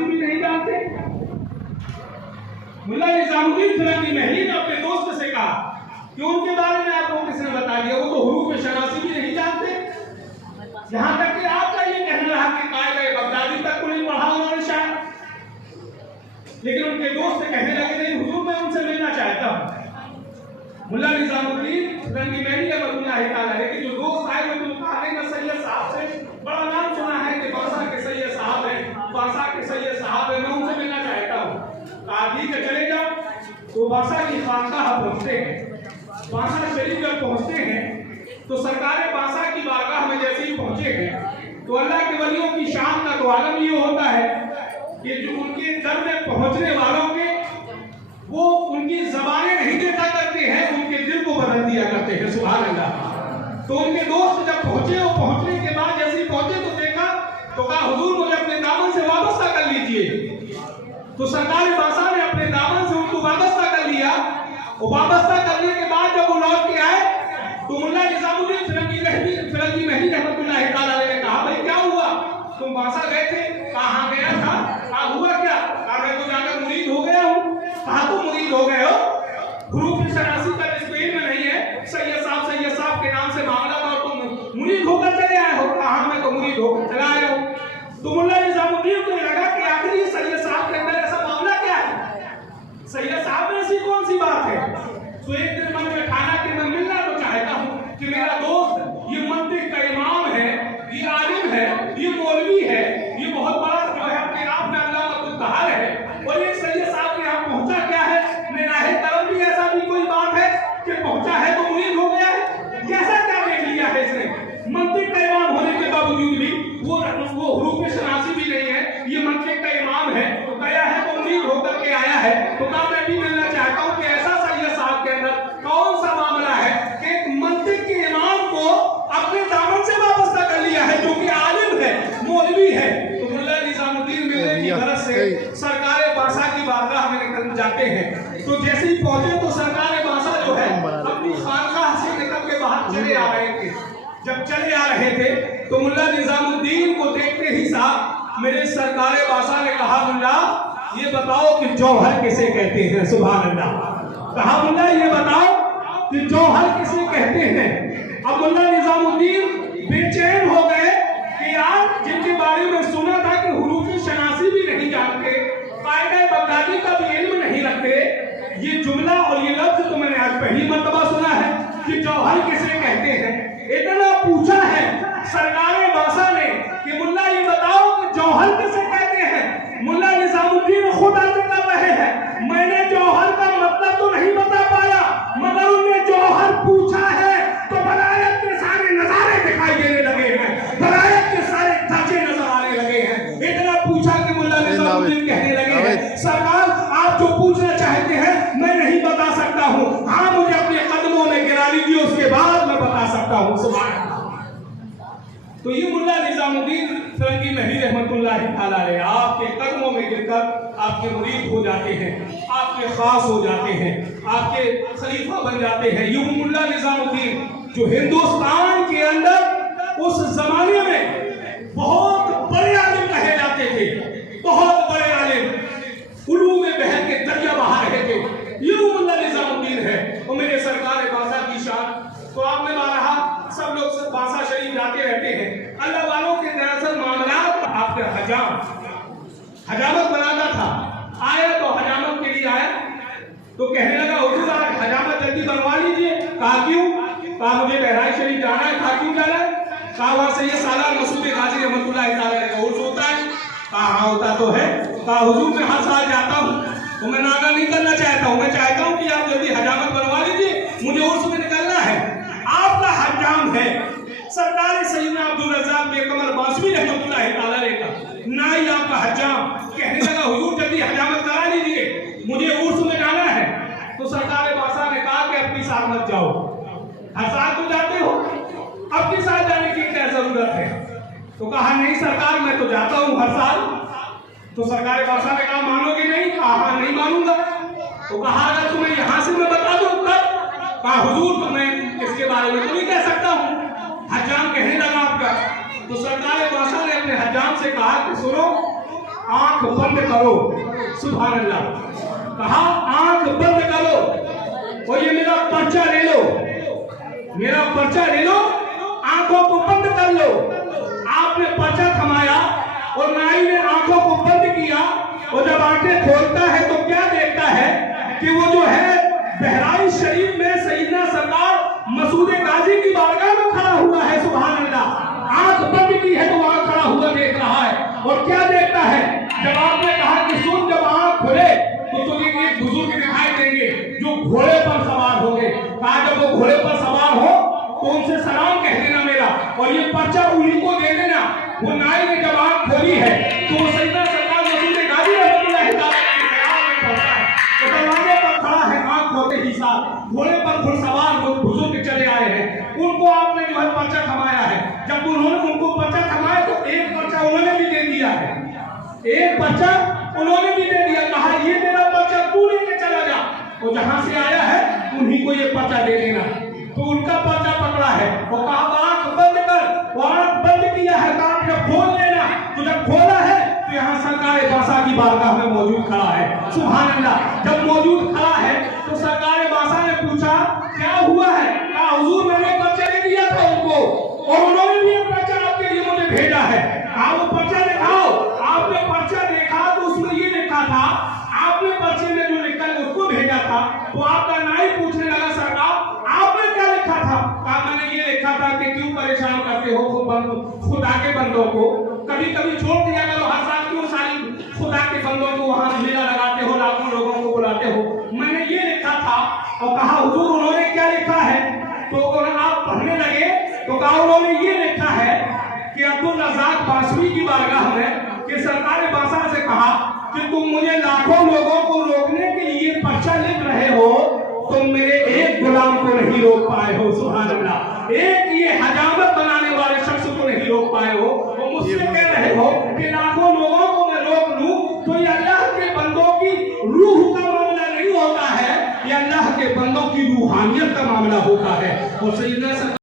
शनासी भी नहीं जानते। मुल्ला निजामुद्दीन फिरंगी महली ने अपने दोस्त से कहा कि उनके बारे में आपको किसने बता दिया, वो तो हुरूफ शनासी भी नहीं जानते। यहाँ तक कि आपका ये कहना रहा कि कायदे बगदादी तक को नहीं पढ़ा उन्होंने शायद, लेकिन उनके दोस्त कहने लगे नहीं हुजूर मैं उनसे मिलना चाहता हूँ। मुल्ला निजामुद्दीन फिरंगी महली रहमतुल्लाह ताला के जो दोस्त आए वो कहा सैयद साहब से बड़ा नाम सुना है कि बासा के सैयद साहब हैं, बासा के सैयद साहब हैं, मैं उनसे मिलना चाहता हूँ। कहा ठीक है चले जाओ। तो बासा की खानकाह पहुंचते हैं। बासा शरीफ जब पहुंचते हैं तो सरकार बासा की बारगाह में जैसे ही पहुंचे हैं तो अल्लाह के वलियों की शान का तो आलम ये होता है कि जो उनके दर में पहुंचने वालों के वो उनकी ज़बानें नहीं देता करते हैं, उनके दिल को बदल दिया करते हैं। सुभान अल्लाह। तो उनके दोस्त जब पहुंचे और पहुंचने के बाद जैसे ही पहुंचे तो देखा तो कहा हुजूर मुझे अपने दामन से वाबस्ता कर लीजिए। तो सरकार बासा ने अपने दामन से उनको वाबस्ता कर लिया। और वाबस्ता करने के बाद जब वो लौट के आए तो मुल्ला निजामुद्दीन फिरंगी महली रहमतुल्लाह ताला ने कहा भाई क्या हुआ, तुम बासा गए थे? कहाँ गया था? कहा हुआ क्या? कहा मैं तो जाकर मुरीद हो गया हूँ। कहा तुम मुरीद हो गए हो? हुरूफ शनासी का स्पेन में नहीं है, सैयद साहब के नाम से मामला था और तुम मुरीद होकर चले आए हो। कहा मैं तो मुरीद होकर चला आया हूँ। तो मुल्ला निजामुद्दीन को लगा कि आखिर ये सैयद साहब के अंदर ऐसा मामला क्या है, सैयद साहब में ऐसी कौन सी बात है। तो एक दिन मन में ठाना कि मैं मिलना तो चाहता हूँ कि मेरा दोस्त ये मंतिक का इमाम है, ये आलिम है, ये मौलवी है, ये बहुत बड़ा जो है अपने आप में अल्लाह का मुत्तहर है, और ये सैयद साहब के यहाँ पहुंचा क्या है, निगाहे तरफ भी ऐसा भी कोई बात है कि पहुंचा है तो मुरीद हो गया है, कैसा क्या देख लिया है इसने। मंतिक का इमाम होने के बावजूद भी वो हुरूफ शनासी भी नहीं है, ये मंतिक का इमाम है, तो गया है तो मुरीद होकर के आया है। तो कहा मैं भी मिलना चाहता हूँ कि ऐसा सैयद साहब के अंदर कौन सा मामला है कि एक मंतिक के इमाम को अपने दामन से वाबस्ता कर लिया है जो कि आलिम है, मौलवी है। तो मुल्ला निजामुद्दीन मिलने की गरज से सरकार बासा की बारगाह में निकल जाते हैं। तो जैसे ही पहुंचे तो सरकार बासा जो है अपनी खानकाह से निकल के बाहर चले आ रहे थे। जब चले आ रहे थे तो मुल्ला निजामुद्दीन को देखते ही साहब मेरे सरकार बासा ने कहा मुल्ला ये बताओ कि जौहर किसे कहते हैं। सुभान अल्लाह। कहा मुल्ला ये बताओ कि जौहर किसे कहते हैं। अब मुल्ला निजामुद्दीन बेचैन हो गए कि यार जिनके बारे में सुना था कि हुरूफ शनासी भी नहीं जानते, कायदे बगदादी का भी इल्म नहीं रखते, ये जुमला और ये लफ्ज तो मैंने आज पहली मर्तबा सुना है कि जौहर किसे कहते हैं। इतना पूछा है सरकार बासा ने कि मुल्ला ये बताओ कि जौहर किसे कहते हैं। मुल्ला निजामुद्दीन खुद अर्ज कर रहे हैं मैंने जौहर का मतलब तो नहीं बता पाया, मगर उन्हें जौहर पूछा है तो बलायत के सारे नजारे दिखाई देने लगे हैं, बलायत के सारे ढांचे नजर आने लगे हैं। इतना पूछा कि मुल्ला निजामुद्दीन कहने लगे हैं सरकार आप जो पूछना चाहते हैं मैं नहीं बता सकता हूँ, हाँ मुझे अपने कदमों में गिरा लीजिए उसके बाद मैं बता सकता हूँ। सुभान अल्लाह। तो ये मुल्ला निजामुद्दीन फिरंगी महली रहमतुल्लाह ताला अलैह आपके कदमों में गिरकर आपके मुरीद हो जाते हैं, आपके खास हो जाते हैं, आपके खलीफा बन जाते हैं। ये मुल्ला निजामुद्दीन जो हिंदुस्तान के अंदर उस जमाने में बहुत बड़े आलिम कहे जाते थे, बहुत बड़े आलिम, उलूम में बहर के दरिया बहा रहे थे, ये मुल्ला निजामुद्दीन है। और मेरे सरकार बासा की शान तो आपने बारहा सब लोग बासा शरीफ जाते रहते हैं। अल्लाह वालों के दरअसल मामला आपके हजामत बनाना था, आया तो हजामत के लिए आया तो कहने लगा हुजूर आज हजामत जल्दी बनवा लीजिए। कहा क्यों? कहा मुझे बहराइच शरीफ जाना है। कहा क्यों जाना है? कहा वहां से ये सालार मसूद गाजी रहमतुल्लाह ताला का उर्स होता है। कहा हाँ होता तो है। कहा हुजूर मैं हर साल जाता हूँ तो मैं नागा नहीं करना चाहता हूँ, मैं चाहता हूँ कि आप जल्दी हजामत बनवा लीजिए, मुझे उर्स में निकलना है। आपका हजाम है सरकार सैयदना अब्दुल रज़्ज़ाक़ बेकमर बासवी रहमतुल्लाह ताला अलैह का नाई आपका हजाम। कहने लगा हुजूर जल्दी हजामत करा लीजिए, मुझे उर्स में जाना है। तो सरकार बासा ने कहा कि अपनी साथ मत जाओ, हर साल तो जाते हो, अपने साथ जाने की क्या जरूरत है। तो कहा नहीं सरकार मैं तो जाता हूँ हर साल। तो सरकार बासा ने कहा मानोगे नहीं? कहा हाँ नहीं मानूंगा। तो कहा अगर तुम्हें यहाँ से मैं बता दूं तब? कहा हुजूर तो मैं इसके बारे में तो नहीं कह सकता हूँ। हजाम कहने लगा आपका। तो सरकार बासा ने अपने हजाम से कहा कि सुनो आंख बंद करो। सुभान अल्लाह। कहा आंख बंद करो और ये मेरा पर्चा ले लो, मेरा पर्चा ले लो, आंखों को बंद कर लो। आपने पर्चा थमाया और नाई ने आंखों को बंद किया और जब आंखें खोलता है तो क्या देखता है कि वो जो है बहराइच शरीफ में सईदना सरकार मसूद गाजी की बारगाह में खड़ा हुआ है। सुभान अल्लाह। आंख बंद की है तो वहां खड़ा हुआ देख रहा है और क्या देखता है, जब आपने कहा कि सुन, जब आंख खुले तो तुझे एक बुजुर्ग दिखाई देंगे जो घोड़े पर सवार होंगे। कहा जब वो घोड़े पर सवार हो तो उनसे सलाम कह देना मेरा और ये पर्चा उन्हीं को दे देना। वो नाई ने जब आंख खोली है तो वो सईदना सरकार मसूद गाजी रहमतुल्लाह ताला के ख्याल में पड़ता है तो दरवाजे पर खड़ा है, आंख खोलते ही साथ घोड़े पर घुड़सवार बुजुर्ग चले आए हैं। उनको आपने जो है पर्चा थमाया है। जब उन्होंने उनको पर्चा थमाया तो एक पर्चा उन्होंने भी दे दिया है, एक पर्चा उन्होंने भी दे दिया। कहा ये मेरा पर्चा तू लेके चला जा और जहां से आया है उन्हीं को ये पर्चा दे देना। तो उनका पर्चा पकड़ा है और कहा आंख बंद कर। वो आंख बंद किया है, कहा जब खोल लेना। तो जब खोला है तो यहाँ सरकार बासा की बारगाह में मौजूद खड़ा है। सुभान अल्लाह। जब मौजूद खड़ा है तो सरकार बासा ने पूछा क्या हुआ है? कहा हुजूर मैंने पर्चा दे दिया था उनको और उन्होंने भी एक पर्चा आपके लिए मुझे भेजा है। कहा वो पर्चा दिखाओ। आपने पर्चा देखा तो उसमें ये लिखा था, आपने पर्चे में जो लिखा है उसको भेजा था। तो आपका नाई पूछने लगा सरकार आपने क्या लिखा था? कहा मैंने ये लिखा था कि क्यों परेशान करते हो खुदा के बंदों को, कभी कभी छोड़ दिया करो, हर साल क्यों सारी खुदा के बंदों को वहां मेला लगाते हो, लाखों लोगों को बुलाते हो। मैंने ये लिखा था। और कहा हुजूर उन्होंने क्या लिखा है? तो आप पढ़ने लगे तो कहा उन्होंने ये लिखा है कि अब्दुल रज़ाक बासवी की बारगाह में कि सरकार बासा से कहा कि तुम मुझे लाखों लोगों को रोकने के लिए पर्चा लिख रहे हो, तुम मेरे एक गुलाम को नहीं रोक पाए हो। सुभान अल्लाह। एक ये हजामत बनाने वाले शख्स को नहीं रोक पाए हो। वो मुझसे कह रहे हो कि लाखों लोगों को मैं रोक लूं, तो ये अल्लाह के बंदों की रूह का मामला नहीं होता है, ये अल्लाह के बंदों की रूहानियत का मामला होता है। और सईदना